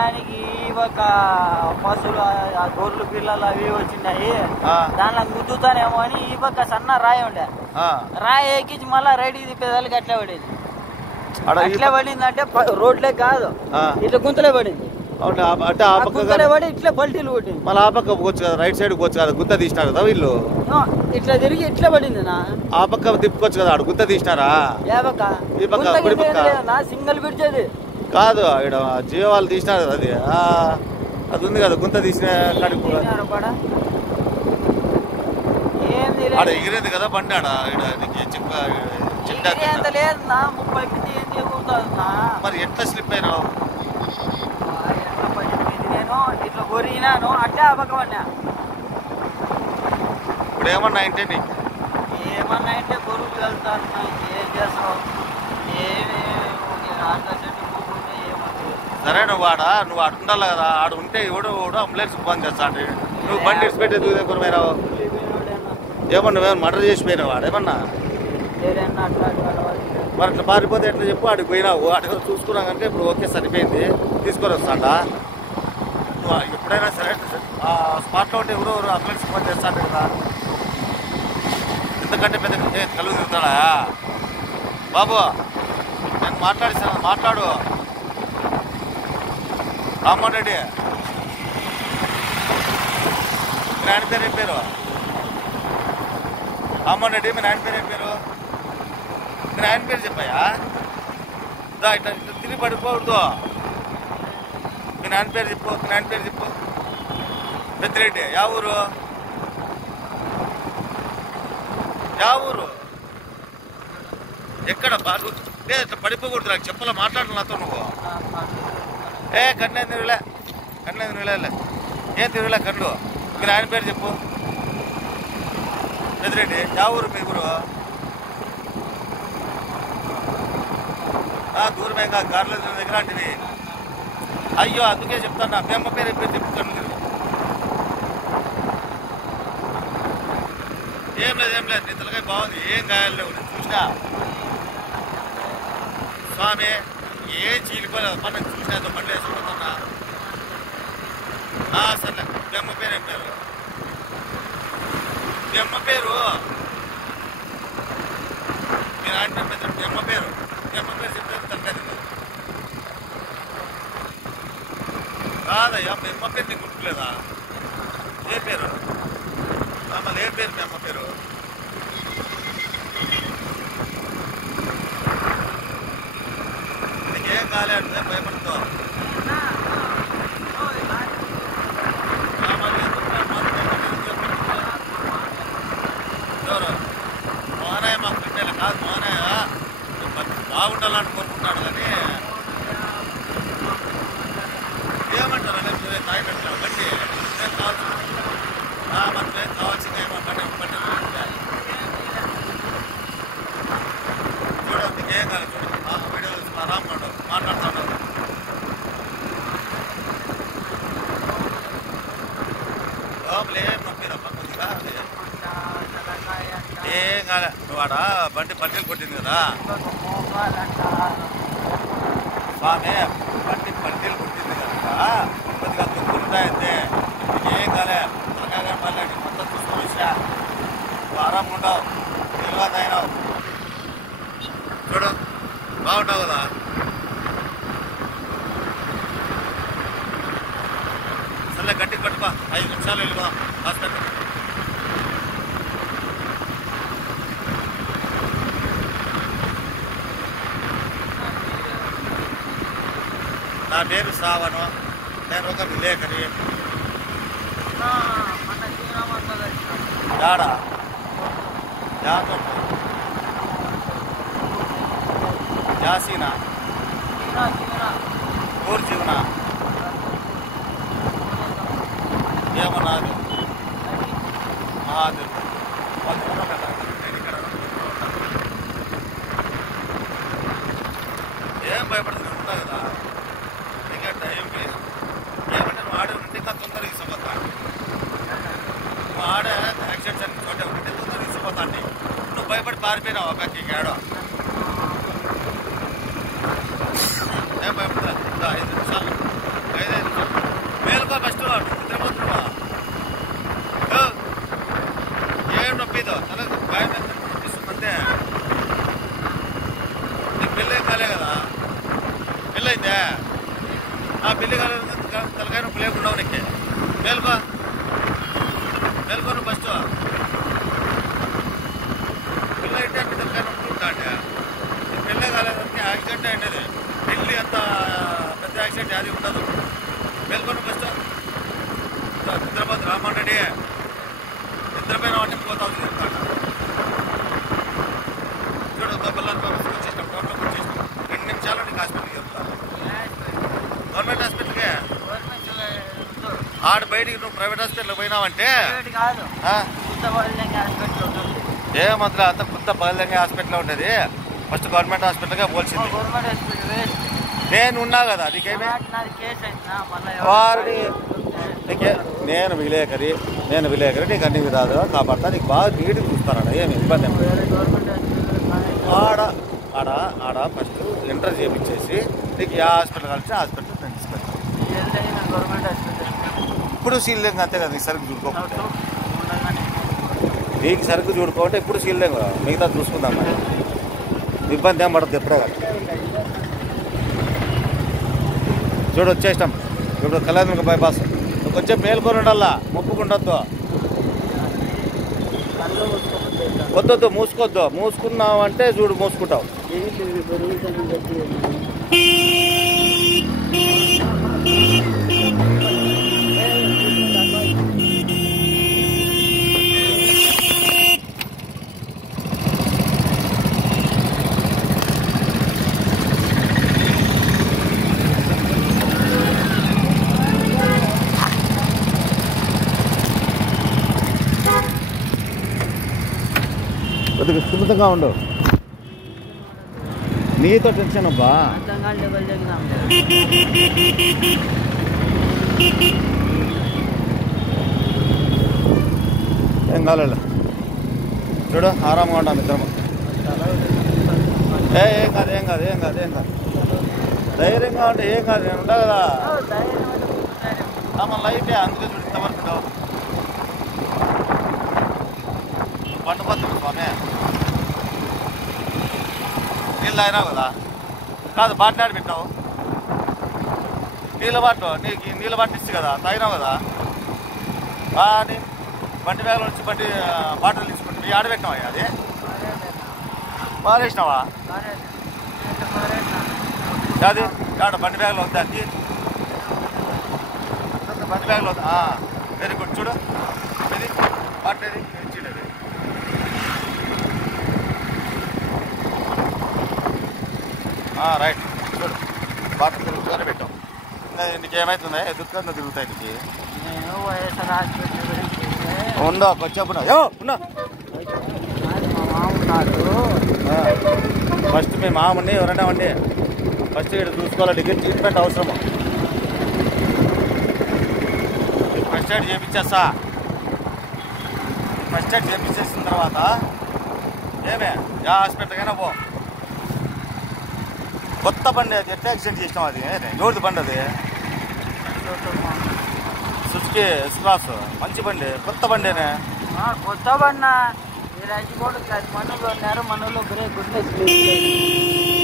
టయానికి ఒక పశువులు గొర్రెలు పిల్లలు అవి వచ్చినాయి, దానిలో గుద్దుతానేమో అని ఈ పక్క సన్న రాయి ఉండే, రాయి ఎక్కించి మళ్ళా రైడ్కి తిప్పేదానికి అట్లే పడింది. అట్లే పడింది అంటే రోడ్లే కాదు, ఇట్లా గుంతలే పడింది. గుంతలే పడి ఇట్లా పల్టీలు కొట్టింది. మళ్ళీ ఆ పక్క పోవచ్చు కదా, రైట్ సైడ్ పోవచ్చు కదా, గుంత తీసినారు కదా వీళ్ళు. ఇట్లా తిరిగి ఇట్లా పడింది నా. ఆ పక్క తిప్పుకోవచ్చు కదా, ఆడు గుంత తీసినారా? ఏ పక్క? ఈ పక్క సింగిల్ పిడిచేది కాదు, ఇక్కడ జియో వాళ్ళు తీసినారు కదా, అది ఉంది కదా గుంత తీసిన కాడికి ఎగిరేది కదా బండి. ఆడ లేదు నా 30 ఏం చేయబోతుంది. మరి ఎట్లా స్లిప్ అయినావు? నేను ఇట్లా కొరిగినాను, అట్లే ఆ పక్క పడినా. ఇప్పుడు ఏమన్నా అంటే నీకు ఏమన్నా అంటే గొరువులు వెళ్తాను, ఏం చేస్తావు? సరే నువ్వు నువ్వు ఉండాలి కదా, ఆడు ఉంటే ఎవడు అంబులెన్స్ ఫోన్ చేస్తా అంటే నువ్వు బండి ఇడిచిపెట్టి దూరేకున్నావు. ఏమన్నా నువ్వేమన్నా మర్డర్ చేసిపోయినావు ఆడేమన్నా? మరి అట్లా పారిపోతే ఎట్లా చెప్పు? ఆడికి పోయినావు, ఆడికి చూసుకున్నావు కనుక ఇప్పుడు ఓకే సరిపోయింది, తీసుకొని వస్తాడా? నువ్వు ఎప్పుడైనా సరే స్పాట్లో ఉంటే ఎవరు అంబులెన్స్ ఫోన్ చేస్తాడు కదా. ఎందుకంటే పెద్ద కలుగు తిరుగుతాడా బాబు? నేను మాట్లాడిస్తాను, మాట్లాడు. రామ్మోహన్ రెడ్డి మీ నాయన పేరు ఏం పేరు? రామ్మోహన్ రెడ్డి మీ నాయన పేరు ఏం పేరు? మీ నాయన పేరు చెప్పాయా? ఇట్లా ఇట్లా తిరిగి పడిపోకూడదు. మీ నాయన పేరు చెప్పు, మీ నాయన పేరు చెప్పు. పెద్దిరెడ్డి. యా ఊరు? యా ఊరు? ఎక్కడ బాగు ఇట్లా పడిపోకూడదు. నాకు చెప్పాల, మాట్లాడాలి నాతో నువ్వు. కన్నేం తిరుగులే, కన్నేం తిరుగులే, ఏం తిరుగులే కళ్ళు. మీరు ఆయన పేరు చెప్పు. పెద్దిరెడ్డి. యా ఊరు మీ ఊరు? దూరమే కాదు, కార్లో దగ్గర అంటివి. అయ్యో అందుకే చెప్తాను, నా అమ్మ పేరు పేరు చెప్పు. కన్ను తిరుగు. ఏం లేదు నీ తలకాయ బాగుంది, ఏం గాయాలు లేవు, నేను చూసినా. స్వామి ఏం చీలిపోలేదు, మనం చూసినా బండి వేసుకుంటున్నా. సర్లే. మీ అమ్మ పేరు ఏం పేరు? మీ అమ్మ పేరు? మీరు ఆయన పేరు మీ అమ్మ పేరు? మీ అమ్మ పేరు చెప్తే తలకాయ కాదయ్యా, మీ అమ్మ పేరు నీకు గుర్తులేదా? ఏ పేరు? మళ్ళీ ఏ పేరు మీ అమ్మ పేరు? నీకేం కాలేదు, భయపడుతో. ఎవరు? మోనయ్య మాకు పెట్టేలా కాదు. మోనయ్య బాగుండాలని కోరుకుంటాడు కానీ ఏమంటారంటే నువ్వే తాగినట్లు బండి ఏం కావచ్చు. మనకు ఏం కావాల్సింది ఏమో బండి చూడ, నీకేం కాదు. చూడు వీడియో రామ్మన్నాడు, మాట్లాడుతున్నాడు. లోపల ఏం నొప్పిదమ్మా కొద్దిగా? ఏం కాలే. నువ్వు ఆడ బండి పట్టీలు కొట్టింది కదా స్వామి, బండి పట్టీలు కొట్టింది కనుక కొద్దిగా దుక్కులుంటాయంతే. ఏం కాలే. తలకాయ మళ్ళీ మొత్తం చూసుకొని వచ్చా, ఆరాంగా ఉండవు, నిల్వ తాగినావు. చూడు బాగుంటావు కదా. సర్లే గట్టిగా పట్టుకో, 5 నిమిషాలు వెళ్ళిపోదాం హాస్పిటల్. నా పేరు శ్రావణు, నేను ఒక విలేకరి. యాడా యాతో యాసీనా ఊరు జీవన ఏమన్నారు మహాదేవ్ ఏం భయపడుతుంది ఉంటా కదా. నీకే టైం ఏమంటే నువ్వు ఆడే ఉంటే ఇంకా తొందరగా తీసుకుపోతా. నువ్వు ఆడే యాక్సిడెంట్స్ అన్ని చోటే ఉంటే తొందరగా తీసుకుపోతా అండి. నువ్వు భయపడి పారిపోయినావు ఒక ఏడో. ఏం భయపడతా 5 నిమిషాలు 5 పెళ్లి కాలేదు తలకాయ నొప్పి లేకుండా నీకే మేలుకో నువ్వు ఫస్ట్ పిల్ల అయితే తలకాయ నొప్పి ఉంటా అంటే పెళ్ళే కాలేదంటే యాక్సిడెంట్ అయినది పెళ్ళి అంత పెద్ద యాక్సిడెంట్ అది ఉండదు మేలుకో నువ్వు ఫస్ట్ నిద్రపోతు రామన్ రెడ్డి నిద్రపోయిన వాటిని పోతావు చెప్తాడు చూడు పిల్లలు వచ్చేసినాం టౌన్లోకి వచ్చేసినాం 2 నిమిషాలు నీకు హాస్పిటల్కి చెప్తాను గవర్నమెంట్ హాస్పిటల్కే ఆడ బయటికి నువ్వు ప్రైవేట్ హాస్పిటల్కి పోయినావంటే ఏమంతా అంత కొత్త బయలుదేరి హాస్పిటల్ ఉంటుంది ఫస్ట్ గవర్నమెంట్ హాస్పిటల్గా పోల్చింది నేను ఉన్నా కదా నీకేమి వారిని నీకే నేను విలేకరి నీకు అన్ని విధాలుగా కాపాడతా నీకు బాగా నీట్గా చూస్తాను ఏమి ఇబ్బంది ఆడ ఫస్ట్ ఎంటర్ చేయించేసి నీకు ఏ హాస్పిటల్ కలిసి హాస్పిటల్ తీసుకెళ్తాను ఇప్పుడు సీల్లేంగా అంతే కదా నీకు సరుకు చూడుకోకపోతే నీకు సరుకు చూడుకోకుంటే ఇప్పుడు సీల్లేంగా మిగతా చూసుకుందాం మరి ఇబ్బంది ఏం పడుతుంది ఎప్పుడే కదా చూడు వచ్చేస్తాం ఇప్పుడు కళ్యాణ బైపాస్ కొంచెం మేల్కొని ఉండాలా మొప్పుకుండొద్దు వద్దొద్దు మూసుకోవద్దు మూసుకున్నావు అంటే చూడు మూసుకుంటావు కొద్దిగా సున్నితంగా ఉండు నీతో టెన్షన్ అబ్బా ఏం కాలేదు చూడు ఆరాంగా ఉంటాం ఇద్దరము ఏం కాదు ధైర్యంగా ఉంటే ఏం కాదు నేను ఉండా కదా మన లైఫే అందుకే చూడు ఇంతవరకు పండుపోతుంది స్వామి నీళ్ళు తాగినావు కదా కాదు బాటిల్ ఆడి పెట్టావు నీళ్ళ బాటలు నీకు నీళ్ళ బాటిల్ ఇచ్చి కదా తాగినావు కదా అని బండి బ్యాగ్లో నుంచి బాటిల్ తీసుకుంటే నీ ఆడబెట్టినావా అది పారేసినావా అది ఆడ బండి బ్యాగ్లో వద్దా అది బండి బ్యాగ్లో వద్దా వెరీ గుడ్ చూడు ఇది బాటిల్ ఇది ఇచ్చిండేది రైట్ చూడు బాటిల్ తిరుగుతూనే పెట్టాం నీకేమవుతుందా ఎదుర్కొందా తిరుగుతాయి నీకు ఉండో వచ్చాపున్నా ఉన్నా ఫస్ట్ మీ మామూని ఎవరైనా ఉండి ఫస్ట్ ఇక్కడ చూసుకోవాలి ట్రీట్మెంట్ అవసరము ఫస్ట్ ఎయిడ్ చేయించేస్తా ఫస్ట్ ఎయిడ్ చేయించేసిన తర్వాత ఏమే యా హాస్పిటల్కైనా పో కొత్త బండి అది ఎట్లా యాక్సిడెంట్ చేసినాం అది ఎవరిది బండి అది సుజుకి ఎస్క్రాస్ మంచి బండి కొత్త బండినే కొత్త బండి మనలో ఉన్నారు మనలో బ్రేక్ గుడ్డేసి